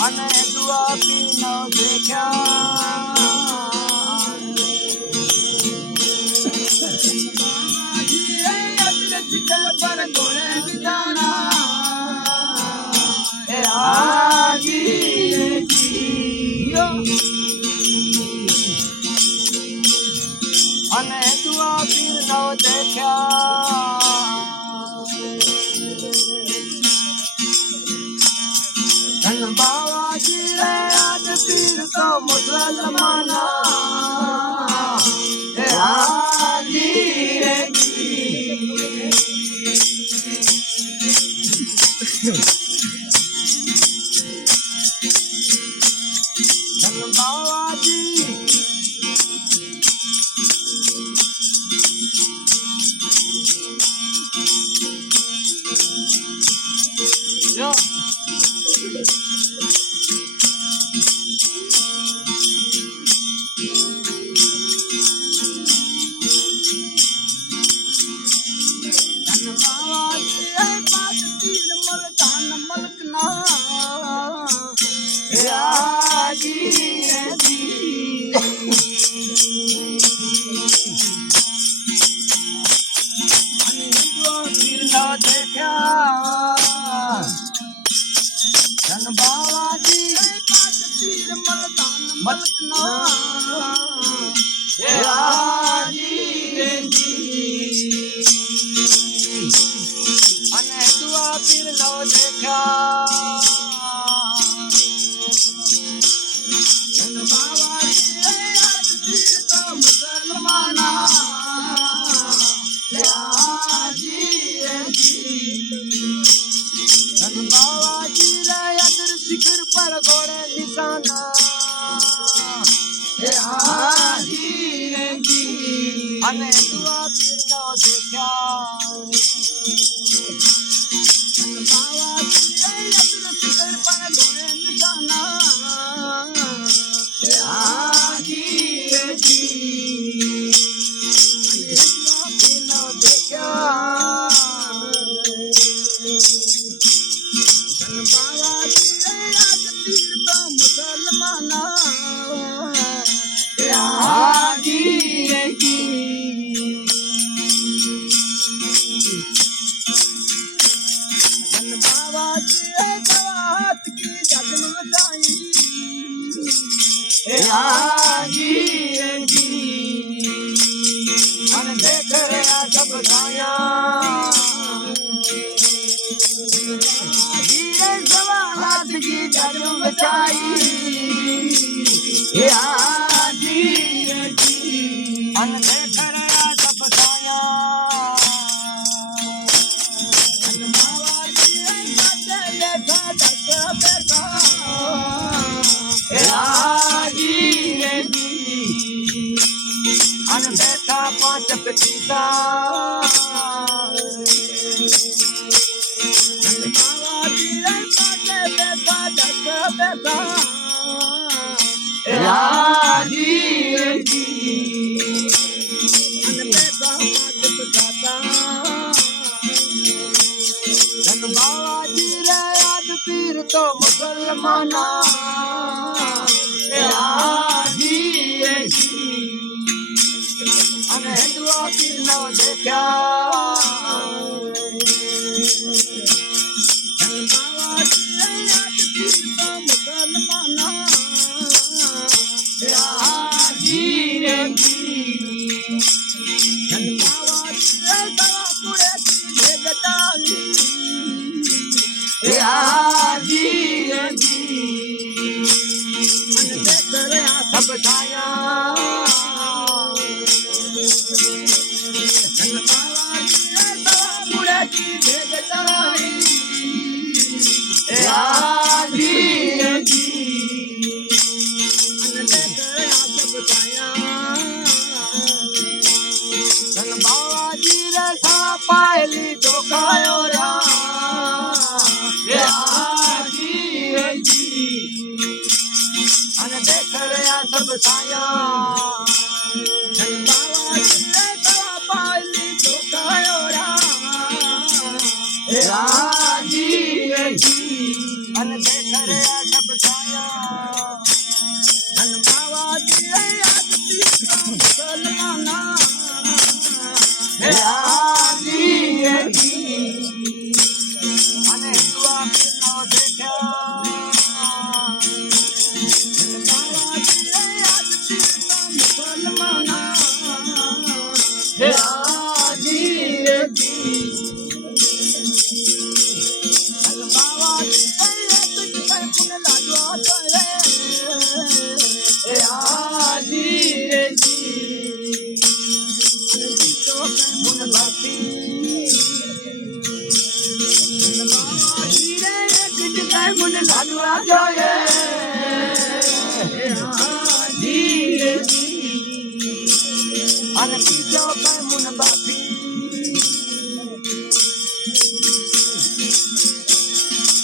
અને દુઆ પીનો દેખ્યા પર ગોળે અને દુઆ પીનો દેખ્યા ધન બાવાજી રે આજ પીર તો મુસલમાના હે હાજી રે ધન બાવાજી yo અને દુઆ પીર નો દેખ્યા ધન બાવાજી આજ પીર તો મુસલમાના ધન બાવાજી રે અદર શિખર પર ઘોડે નિશાના અને દુઆ પીર નો દેખ્યા ધન બાવાજી રે અદર શિખર પર ઘોડે નિશાના અને દેખ રે આ સબ ગાયા ધીરે સવાલાત કી જાદુ બચાઈ અને દેખ રે આ સબ ગાયા અને બાવાજી સાથે બેઠા દસ બેઠા અને બેઠા પાંચ પચીસા બાવાજી રે યાદ પીર તો મુસલમાના અને દુઆ પીર નો દેખ્યા ધન બાવાજી રે યાદ પીર તો મુસલમાના ધન બાવાજી રે દવા પુરે કી ભેગતાલી અને દેખ રે આ સબ છાયા ધન બાવાજી રે દવા પુરે કી ભેગતાલી અને દેખ રે આ સબ છાયા ધન બાવાજી રે સા પાયલી ધોખાયો અને દેખ રહ્યા સબ છાયા ધન બાવાજી રે સા પાયલી राजी रे जी अन देख रे सब छाया धन बाबा जी रे आदि मुसलमाना राजी रे जी अन हिंदुआ के नो देखा धन बाबा जी रे आदि मुसलमाना राजी रे जी धन बाबा जी रे आदि मुन लाडवा तोरे राजी रे जी तो मुन बाती बाबा जी रे आदि मुन लाडवा जोए राजी रे जी अन पीछो पे मुन बाती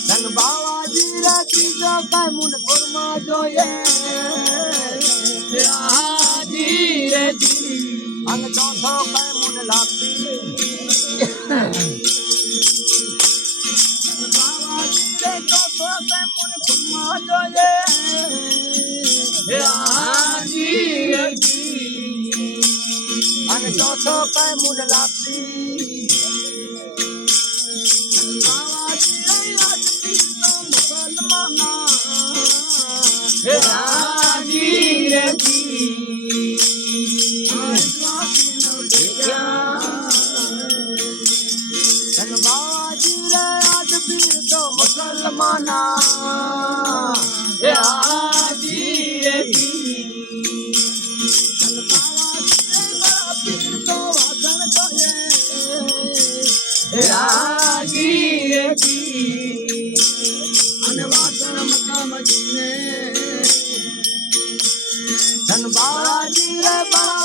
धन बाबा जी रे तीजो पे मुन कुर्मा जोए राजी रे जी अन चौथो पे मुन लाती बाबा जी रे चौथो पे मुन कुर्मा जोए राजी रे जी अन चौथो पे मुन लाती बाबा जी रे आदि मुसलमाना राजी रे जी धन बाबा जी रे आदि तो मुसलमाना राजी रे जी धन बाबा जी रे बड़ा पीर तो वतन कोये राजी रे जी अनवासन मकाम जी ने धन बाबा जी रे बड़ा